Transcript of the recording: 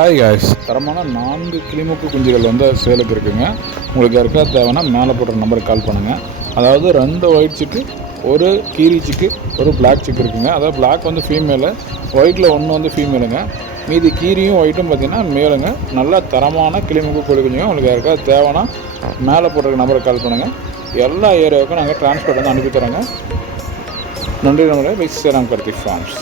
Hi guys, தரமான 4 கிளிமுக்கு குஞ்சுகள் வந்து சேலுக்கு இருக்குங்க. உங்களுக்கு யாருக்கா தேவைன்னா மேலே போடுற நம்பருக்கு கால் பண்ணுங்கள். அதாவது 2 ஒயிட் சிக்கு, ஒரு கீரி சிக்கு, ஒரு பிளாக் சிக்கு இருக்குங்க. அதாவது பிளாக் வந்து ஃபீமேலு, ஒயிட்டில் 1 வந்து ஃபீமேலுங்க. மீதி கீரியும் ஒயிட்டும் பார்த்திங்கன்னா மேலுங்க. நல்லா தரமான கிளிமுக்கு கோழி குஞ்சுங்க. உங்களுக்கு யாருக்கா தேவைன்னா மேலே போடுற நம்பருக்கு கால் பண்ணுங்கள். எல்லா ஏரியாவுக்கும் நாங்கள் டிரான்ஸ்போர்ட் வந்து அனுப்பி தரோங்க. நன்றி நம்மளே வைஸ் சேராம் கார்த்திக் ஃபார்ம்ஸ்.